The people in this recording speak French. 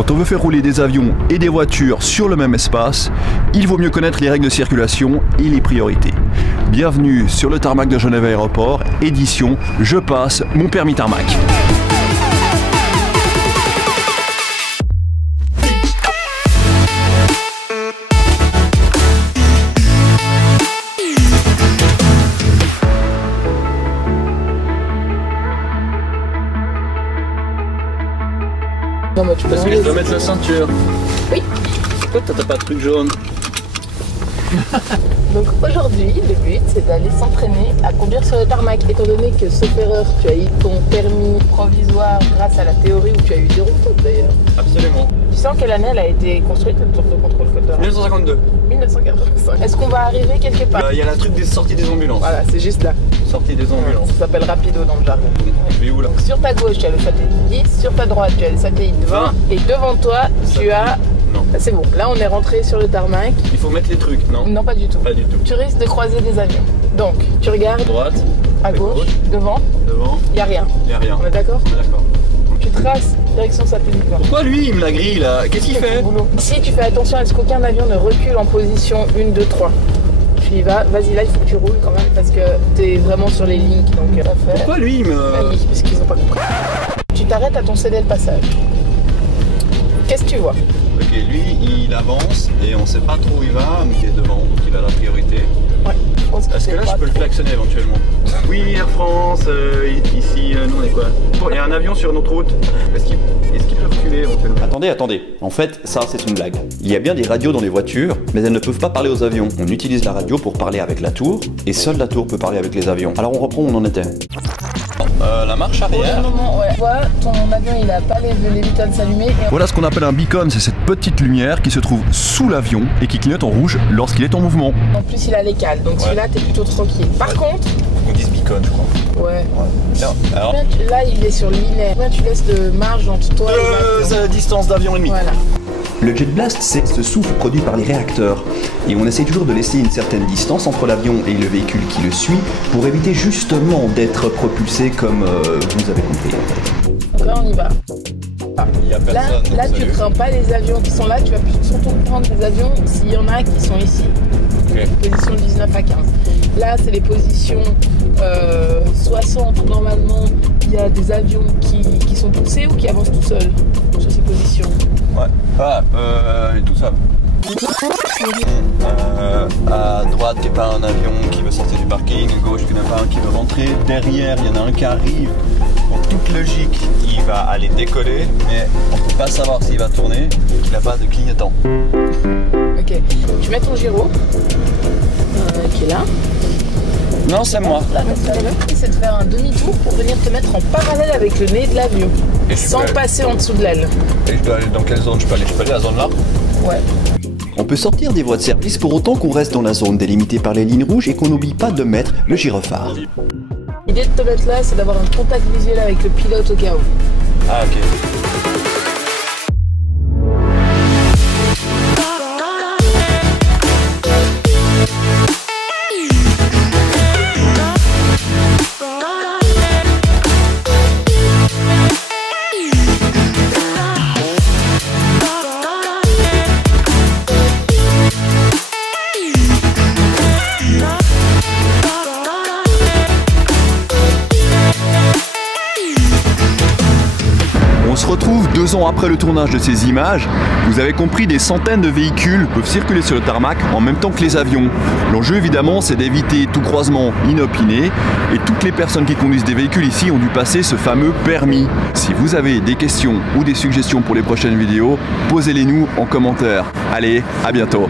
Quand on veut faire rouler des avions et des voitures sur le même espace, il vaut mieux connaître les règles de circulation et les priorités. Bienvenue sur le tarmac de Genève Aéroport, édition Je passe mon permis tarmac. Non, Est-ce que je dois mettre la ceinture? Oui. Pourquoi t'as pas de truc jaune? Donc aujourd'hui, le but c'est d'aller s'entraîner à conduire sur le tarmac. Étant donné que, sauf erreur, tu as eu ton permis provisoire grâce à la théorie où tu as eu 0 fautes d'ailleurs. Absolument. Tu sais en quelle année elle a été construite, le tour de contrôle côte 1952. 1985. Est-ce qu'on va arriver quelque part? Il y a la truc des sorties des ambulances. Voilà, c'est juste là. Sortie des ambulances. Ça s'appelle rapido dans le jargon. Je vais où là? Donc sur ta gauche tu as le satellite 10, sur ta droite tu as le satellite 20 et devant toi tu as... Non. C'est bon, là on est rentré sur le tarmac. Il faut mettre les trucs, non? Non, pas du tout. Pas du tout. Tu risques de croiser des avions. Donc, tu regardes Droite, à gauche, devant, devant, il n'y a rien. il n'y a rien. On est d'accord? D'accord. Tu traces direction satellite 20. Pourquoi lui il me la grille là? Qu'est-ce qu'il fait? Si tu fais attention à ce qu'aucun avion ne recule en position 1, 2, 3. Tu y vas, vas-y là il faut que tu roules quand même parce que tu es vraiment sur les lignes. Donc, Pourquoi lui il me... oui, parce qu'ils n'ont pas compris. Tu t'arrêtes à ton CD de passage. Qu'est-ce que tu vois? Ok, lui il avance et on sait pas trop où il va, mais il est devant, donc il a la priorité. Ouais, je pense que Est-ce que là je peux le klaxonner éventuellement? Oui, Air France, ici, nous on est quoi? Il y a un avion sur notre route. Est-ce qu'il peut reculer éventuellement? Attendez. En fait, ça c'est une blague. Il y a bien des radios dans les voitures, mais elles ne peuvent pas parler aux avions. On utilise la radio pour parler avec la tour, et seule la tour peut parler avec les avions. Alors on reprend où on en était. La marche Pour le arrière. moment, ouais. Tu vois, ton avion il a pas les bitons s'allumer. Voilà ce qu'on appelle un beacon, c'est cette petite lumière qui se trouve sous l'avion et qui clignote en rouge lorsqu'il est en mouvement. En plus il a les cales, donc celui-là t'es plutôt tranquille. Par contre, On dit beacon, je crois. ouais. Non, alors Là il est sur le linéaire. Combien tu laisses de marge entre toi et l'avion? distance d'avion et demi. Voilà. Le jet blast, c'est ce souffle produit par les réacteurs. Et on essaie toujours de laisser une certaine distance entre l'avion et le véhicule qui le suit pour éviter justement d'être propulsé comme vous avez compris. Donc là on y va. Il y a personne. Là tu crains pas les avions qui sont là, tu vas surtout prendre les avions s'il y en a qui sont ici. Ok. Position 19 à 15. Là c'est les positions 60 normalement. Il y a des avions qui sont poussés ou qui avancent tout seuls sur ces positions. Ouais. Tout ça. À droite, il n'y a pas un avion qui veut sortir du parking. À gauche, il n'y en a pas un qui veut rentrer. Derrière, il y en a un qui arrive. En toute logique, il va aller décoller, mais on ne peut pas savoir s'il va tourner, qu'il n'a pas de clignotant. Ok. Tu mets ton gyro qui est là. Non, c'est moi. Là, c'est de faire un demi-tour pour venir te mettre en parallèle avec le nez de l'avion, Et sans passer en dessous de l'aile. Et je dois aller dans quelle zone? Je peux aller à la zone là? Ouais. On peut sortir des voies de service pour autant qu'on reste dans la zone délimitée par les lignes rouges et qu'on n'oublie pas de mettre le gyrophare. L'idée de te mettre là, c'est d'avoir un contact visuel avec le pilote au cas où. Ah, ok. On se retrouve 2 ans après le tournage de ces images. Vous avez compris, des centaines de véhicules peuvent circuler sur le tarmac en même temps que les avions. L'enjeu évidemment, c'est d'éviter tout croisement inopiné et toutes les personnes qui conduisent des véhicules ici ont dû passer ce fameux permis. Si vous avez des questions ou des suggestions pour les prochaines vidéos, posez-les nous en commentaire. Allez, à bientôt.